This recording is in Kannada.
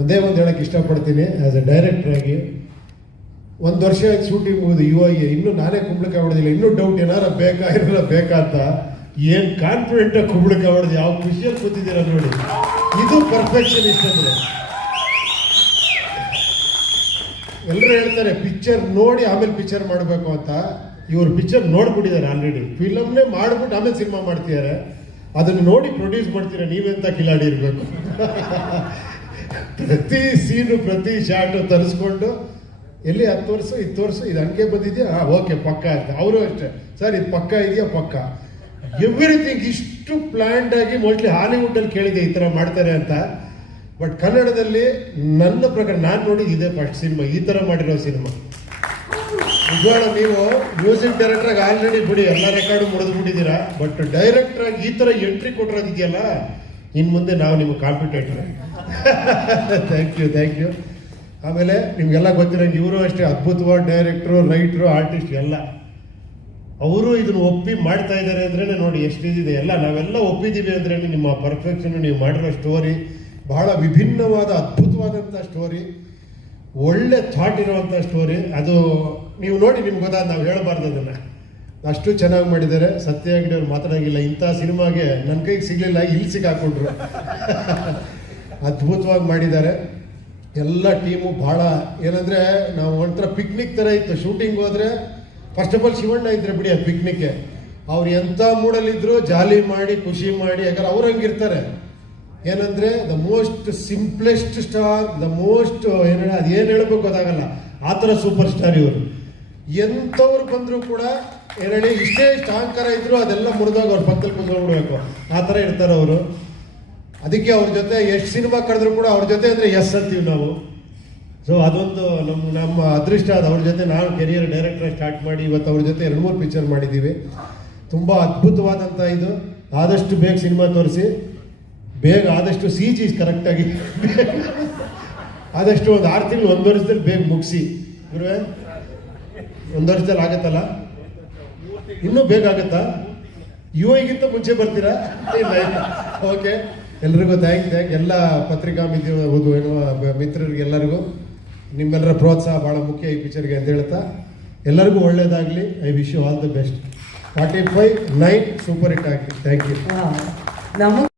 ಒಂದೇ ಒಂದು ಹೇಳಕ್ಕೆ ಇಷ್ಟಪಡ್ತೀನಿ. ಆ್ಯಸ್ ಎ ಡೈರೆಕ್ಟರ್ ಆಗಿ 1 ವರ್ಷ ಶೂಟಿಂಗ್ ಮುಗಿದು ಯುವಗೆ ಇನ್ನೂ ನಾನೇ ಕುಂಬಳಕಾಯಿ ಹೊಡೆದಿಲ್ಲ, ಇನ್ನೂ ಡೌಟ್ ಏನಾರ ಬೇಕಾ ಅಂತ ಏನು ಕಾನ್ಫಿಡೆಂಟಾಗಿ ಕುಂಬಳಕಾಯಿ ಹೊಡೆದು ಯಾವ ಖುಷಿಯಲ್ಲಿ ಕೂತಿದ್ದೀರ ನೋಡಿ. ಇದು ಪರ್ಫೆಕ್ಷನಿಸ್ಟ್ ಅಂದರೆ. ಎಲ್ಲರೂ ಹೇಳ್ತಾರೆ ಪಿಕ್ಚರ್ ನೋಡಿ ಆಮೇಲೆ ಪಿಕ್ಚರ್ ಮಾಡಬೇಕು ಅಂತ. ಇವರು ಪಿಕ್ಚರ್ ನೋಡ್ಬಿಟ್ಟಿದ್ದಾರೆ ಆಲ್ರೆಡಿ. ಫಿಲಮ್ನೇ ಮಾಡ್ಬಿಟ್ಟು ಆಮೇಲೆ ಸಿನಿಮಾ ಮಾಡ್ತಿದ್ದಾರೆ. ಅದನ್ನು ನೋಡಿ ಪ್ರೊಡ್ಯೂಸ್ ಮಾಡ್ತೀರಾ, ನೀವೆಂತ ಕಿಲಾಡಿ ಇರಬೇಕು. ಪ್ರತಿ ಸೀನು ಪ್ರತಿ ಶಾಟು ತರಿಸ್ಕೊಂಡು ಎಲ್ಲಿ 10 ವರ್ಷ ಇದು ವರ್ಷ ಇದು ಹಂಗೆ ಬಂದಿದೆಯಾ, ಓಕೆ ಪಕ್ಕ ಅಂತ. ಅವರು ಅಷ್ಟೇ, ಸರ್ ಇದು ಪಕ್ಕ ಇದೆಯಾ, ಪಕ್ಕ. ಎವ್ರಿಥಿಂಗ್ ಇಷ್ಟು ಪ್ಲ್ಯಾಂಡ್ ಆಗಿ ಮೋಸ್ಟ್ಲಿ ಹಾಲಿವುಡ್ಡಲ್ಲಿ ಕೇಳಿದೆ ಈ ಥರ ಮಾಡ್ತಾರೆ ಅಂತ. ಬಟ್ ಕನ್ನಡದಲ್ಲಿ ನನ್ನ ಪ್ರಕಾರ ನಾನು ನೋಡಿದ್ದು ಇದೇ ಫಸ್ಟ್ ಸಿನಿಮಾ, ಈ ಥರ ಮಾಡಿರೋ ಸಿನಿಮಾ. ನಿಜವಾಳ ನೀವು ಮ್ಯೂಸಿಕ್ ಡೈರೆಕ್ಟ್ರಾಗಿ ಆಲ್ರೆಡಿ ಬಿಡಿ ಎಲ್ಲ ರೆಕಾರ್ಡು ಮುಡಿದ್ಬಿಟ್ಟಿದ್ದೀರಾ. ಬಟ್ ಡೈರೆಕ್ಟ್ರಾಗಿ ಈ ಥರ ಎಂಟ್ರಿ ಕೊಟ್ಟಿರೋದಿದೆಯಲ್ಲ, ಇನ್ನು ಮುಂದೆ ನಾವು ನಿಮಗೆ ಕಾಂಪಿಟೇಟರ್. Thank you. ಆಮೇಲೆ ನಿಮಗೆಲ್ಲ ಗೊತ್ತಿರೋಂಗೆ ಇವರು ಅಷ್ಟೇ ಅದ್ಭುತವಾದ ಡೈರೆಕ್ಟ್ರು, ರೈಟ್ರು, ಆರ್ಟಿಸ್ಟ್ ಎಲ್ಲ. ಅವರು ಇದನ್ನು ಒಪ್ಪಿ ಮಾಡ್ತಾ ಇದ್ದಾರೆ ಅಂದ್ರೇ ನೋಡಿ ಎಷ್ಟಿದೆ. ಎಲ್ಲ ನಾವೆಲ್ಲ ಒಪ್ಪಿದ್ದೀವಿ ಅಂದ್ರೇ ನಿಮ್ಮ ಪರ್ಫೆಕ್ಷನ್, ನೀವು ಮಾಡಿರೋ ಸ್ಟೋರಿ ಬಹಳ ವಿಭಿನ್ನವಾದ ಅದ್ಭುತವಾದಂಥ ಸ್ಟೋರಿ, ಒಳ್ಳೆ ಥಾಟ್ ಇರುವಂಥ ಸ್ಟೋರಿ. ಅದು ನೀವು ನೋಡಿ ನಿಮ್ಗೆ ಗೊತ್ತಾದ, ನಾವು ಹೇಳಬಾರ್ದು ಅದನ್ನು. ಅಷ್ಟು ಚೆನ್ನಾಗಿ ಮಾಡಿದ್ದಾರೆ. ಸತ್ಯ ಹೆಗ್ಡೆ ಅವ್ರು ಮಾತಾಡೋಂಗಿಲ್ಲ, ಇಂಥ ಸಿನಿಮಾಗೆ ನನ್ನ ಕೈಗೆ ಸಿಗಲಿಲ್ಲ, ಇಲ್ಲಿ ಸಿಕ್ಕಾಕೊಂಡ್ರು. ಅದ್ಭುತವಾಗಿ ಮಾಡಿದ್ದಾರೆ ಎಲ್ಲ ಟೀಮು. ಭಾಳ ಏನಂದರೆ ನಾವು ಒಂಥರ ಪಿಕ್ನಿಕ್ ಥರ ಇತ್ತು. ಶೂಟಿಂಗ್ ಹೋದರೆ ಫಸ್ಟ್ ಆಫ್ ಆಲ್ ಶಿವಣ್ಣ ಇದ್ರೆ ಬಿಡಿ, ಅದು ಪಿಕ್ನಿಕ್ಕೆ. ಅವ್ರು ಎಂಥ ಮೂಡಲ್ಲಿದ್ದರು, ಜಾಲಿ ಮಾಡಿ ಖುಷಿ ಮಾಡಿ. ಯಾಕಂದ್ರೆ ಅವ್ರು ಹಂಗಿರ್ತಾರೆ. ಏನಂದರೆ the most simplest star, the most ಅದೇನು ಹೇಳಬೇಕು ಗೊತ್ತಾಗಲ್ಲ, ಆ ಥರ ಸೂಪರ್ ಸ್ಟಾರ್ ಇವರು. ಎಂಥವ್ರು ಬಂದರೂ ಕೂಡ ಏನೇಳಿ ಇಷ್ಟೇ ಅಹಂಕಾರ ಇದ್ದರೂ ಅದೆಲ್ಲ ಮುರಿದಾಗ ಅವ್ರ ಪಕ್ಕದಲ್ಲಿ ಕುತ್ಕೊಂಡ್ಬಿಡ್ಬೇಕು, ಆ ಥರ ಇರ್ತಾರೆ ಅವರು. ಅದಕ್ಕೆ ಅವ್ರ ಜೊತೆ ಎಷ್ಟು ಸಿನಿಮಾ ಕರೆದ್ರು ಕೂಡ ಅವ್ರ ಜೊತೆ ಅಂದರೆ ಎಸ್ ಅಂತೀವಿ ನಾವು. ಸೊ ಅದೊಂದು ನಮ್ಮ ಅದೃಷ್ಟ. ಅದು ಅವ್ರ ಜೊತೆ ನಾವು ಕೆರಿಯರ್ ಡೈರೆಕ್ಟರ್ ಸ್ಟಾರ್ಟ್ ಮಾಡಿ ಇವತ್ತು ಅವ್ರ ಜೊತೆ 2-3 ಪಿಕ್ಚರ್ ಮಾಡಿದ್ದೀವಿ. ತುಂಬ ಅದ್ಭುತವಾದಂಥ ಇದು. ಆದಷ್ಟು ಬೇಗ ಸಿನಿಮಾ ತೋರಿಸಿ, ಬೇಗ ಆದಷ್ಟು CG ಕರೆಕ್ಟಾಗಿ ಆದಷ್ಟು ಒಂದು 6 ತಿಂಗಳು 1 ವರ್ಷದಲ್ಲಿ ಬೇಗ ಮುಗಿಸಿ. ಗುರುವೇ 1 ವರ್ಷದಲ್ಲಿ ಆಗುತ್ತಲ್ಲ, ಇನ್ನೂ ಬೇಗ ಆಗುತ್ತಾ? ಯುವಗಿಂತ ಮುಂಚೆ ಬರ್ತೀರಾ? ಓಕೆ, ಎಲ್ರಿಗೂ ಥ್ಯಾಂಕ್. ಎಲ್ಲ ಪತ್ರಿಕಾ ಮಿತ್ರರಿಗೆ ಎಲ್ಲರಿಗೂ ನಿಮ್ಮೆಲ್ಲರ ಪ್ರೋತ್ಸಾಹ ಭಾಳ ಮುಖ್ಯ ಈ ಪಿಕ್ಚರ್ಗೆ ಅಂತ ಹೇಳ್ತಾ ಎಲ್ಲರಿಗೂ ಒಳ್ಳೇದಾಗಲಿ. I wish you all the best. 45-9 super hit ಆಗಲಿ. Thank you.